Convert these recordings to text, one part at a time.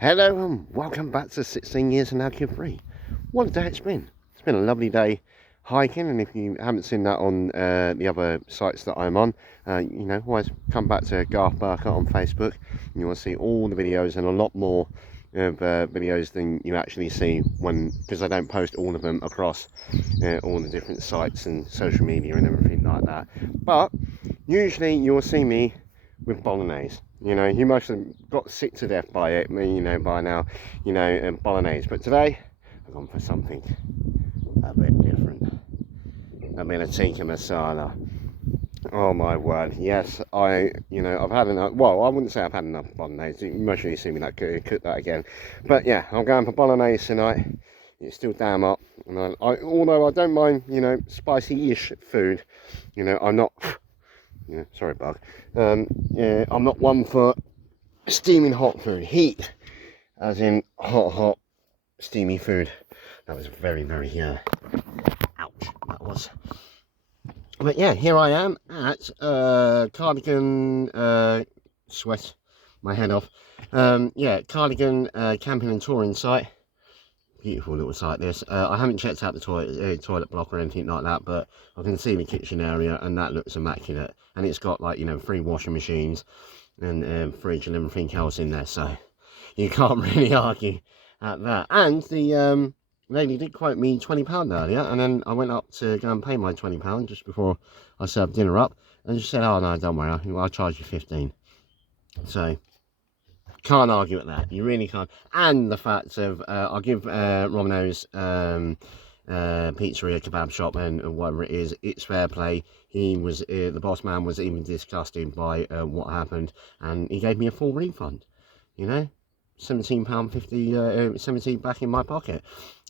Hello and welcome back to 16 Years and Now Kid Free. What a day it's been. It's been a lovely day hiking, and if you haven't seen that on the other sites that I'm on, always come back to Garth Burkett on Facebook and you will see all the videos and a lot more of videos than you actually see because I don't post all of them across all the different sites and social media and everything like that. But usually you will see me with bolognese. You must have got sick to death by it, by now, bolognese. But today, I've gone for something a bit different. A bit of tikka masala. Oh my word, yes, I've had enough. Well, I wouldn't say I've had enough bolognese. You must really see me cook that again. But yeah, I'm going for bolognese tonight. It's still damn up. And although I don't mind, spicy-ish food, I'm not... Yeah, sorry, bug. Yeah, I'm not one for steaming hot food. Heat, as in hot, steamy food. That was very, ouch, that was. But yeah, here I am at Cardigan, sweat my head off. Cardigan camping and touring site. Beautiful little site this. I haven't checked out the toilet block or anything like that, but I can see the kitchen area and that looks immaculate. And it's got 3 washing machines and fridge and everything else in there, so you can't really argue at that. And the lady did quote me £20 earlier, and then I went up to go and pay my £20 just before I served dinner up, and she said, "Oh no, don't worry, I'll charge you 15." So can't argue at that. You really can't. And the fact of I'll give Romano's pizzeria, kebab shop, and whatever it is, it's fair play. He was the boss man was even disgusted by what happened, and he gave me a full refund. £17.50, 17 back in my pocket.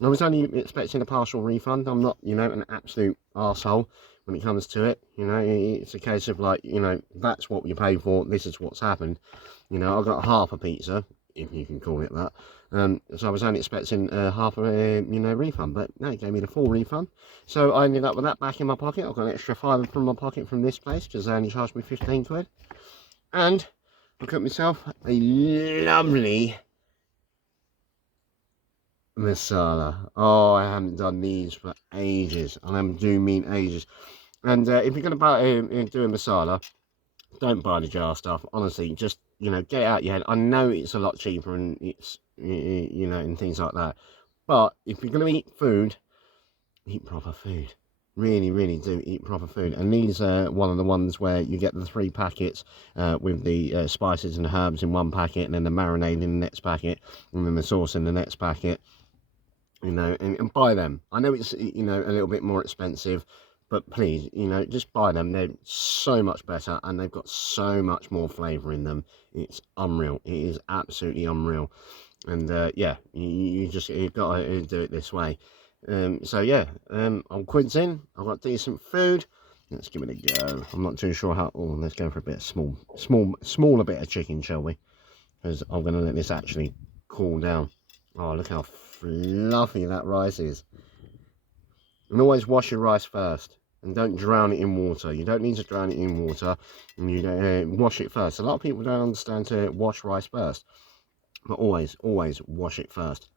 I was only expecting a partial refund. I'm not, an absolute arsehole when it comes to it. It's a case of that's what you paid for. This is what's happened. I got half a pizza, if you can call it that. So I was only expecting half a refund, but no, he gave me the full refund. So I ended up with that back in my pocket. I got an extra £5 from my pocket from this place because they only charged me 15 quid. And I cooked myself a lovely masala. Oh, I haven't done these for ages, and I do mean ages. And if you're going to do a masala, don't buy the jar stuff. Honestly, just get it out your head. I know it's a lot cheaper and it's and things like that, but if you're going to eat food, eat proper food. Really do eat proper food. And these are one of the ones where you get the 3 packets with the spices and herbs in one packet, and then the marinade in the next packet, and then the sauce in the next packet. And buy them. I know it's a little bit more expensive, but please, just buy them. They're so much better, and they've got so much more flavour in them. It's unreal. It is absolutely unreal. And yeah, you've got to do it this way. So yeah, I'm quids in. I've got decent food. Let's give it a go. I'm not too sure how. Oh, let's go for a bit of smaller bit of chicken, shall we? Because I'm going to let this actually cool down. Oh, look how fluffy that rice is. And always wash your rice first, and don't drown it in water. You don't need to drown it in water, and you don't wash it first. A lot of people don't understand to wash rice first, but always wash it first.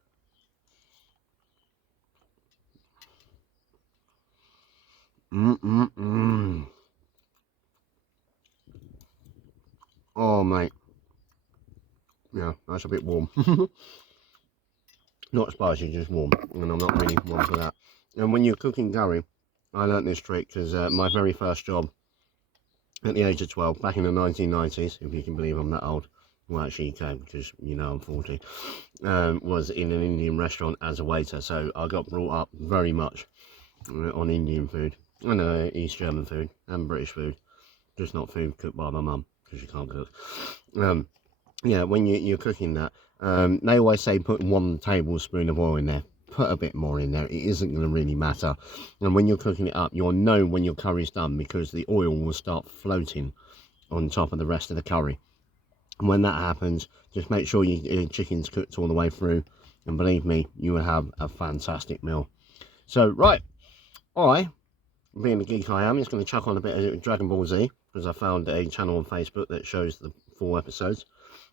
Oh mate, yeah, that's a bit warm. Not spicy, just warm, and I'm not really one for that. And when you're cooking curry, I learnt this trick because my very first job at the age of 12, back in the 1990s, if you can believe I'm that old, well actually you can because I'm 40, was in an Indian restaurant as a waiter. So I got brought up very much on Indian food, and East German food, and British food, just not food cooked by my mum because she can't cook. Yeah, when you're cooking that, they always say put 1 tablespoon of oil in there. Put a bit more in there. It isn't going to really matter. And when you're cooking it up, you'll know when your curry's done because the oil will start floating on top of the rest of the curry. And when that happens, just make sure your chicken's cooked all the way through, and believe me, you will have a fantastic meal. So right, being the geek I am, is going to chuck on a bit of Dragon Ball Z because I found a channel on Facebook that shows the 4 episodes.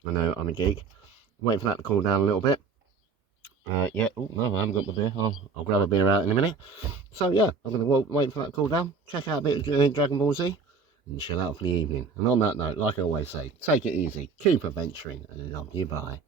I know I'm a geek. wait for that to cool down a little bit. Yeah, oh no, I haven't got the beer. I'll grab a beer out in a minute. So yeah, I'm going to wait for that to cool down, check out a bit of Dragon Ball Z, and chill out for the evening. And on that note, like I always say, take it easy, keep adventuring, and love you, bye.